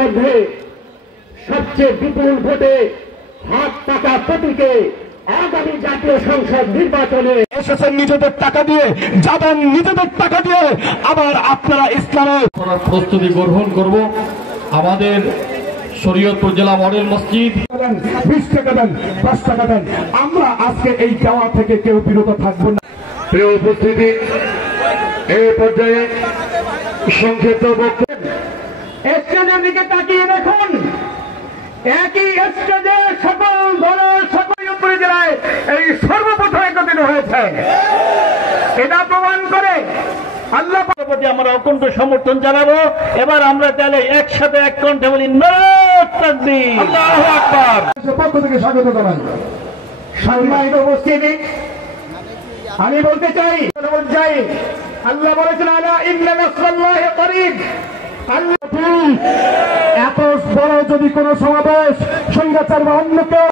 মধ্যে সবচেয়ে বিপুল ভোটে হাত পাকা প্রতীকে আগামী জাতীয় সংসদ নির্বাচনে এসেছেন নিজেদের টাকা দিয়ে, যাবেন নিজেদের টাকা দিয়ে। আবার আপনারা ইসলামের প্রস্তুতি গ্রহণ করব। আমাদের শরীয়তপুর জেলা মডেল মসজিদ 20 টাকা দেন, 10 টাকা দেন, আমরা আজকে এই দেওয়া থেকে কেউ বিরত থাকবো না। প্রিয় উপস্থিতি, এই পর্যায়ে সংক্ষিপ্ত বক্তব্য স্টেজের দিকে তাকিয়ে দেখুন। একই স্টেজে সকল দলের সকল উপজেলায় এই সর্বপ্রথম একত্রিত হয়েছে। এটা প্রমাণ করে আল্লাহ প্রতি আমরা অকুণ্ঠ সমর্থন জানাবো। এবার আমরা তাহলে একসাথে এক কণ্ঠে বলি নারায়ে তাকবীর, আল্লাহু আকবার। পক্ষ থেকে স্বাগত জানাই। সম্মানিত উপস্থিতি, আমি বলতে চাই আল্লাহ বলেছেন আলা ইন্না নাসরাল্লাহি করিব। এত বড় যদি কোন সমাবেশ স্বৈরাচার বা অন্য কেউ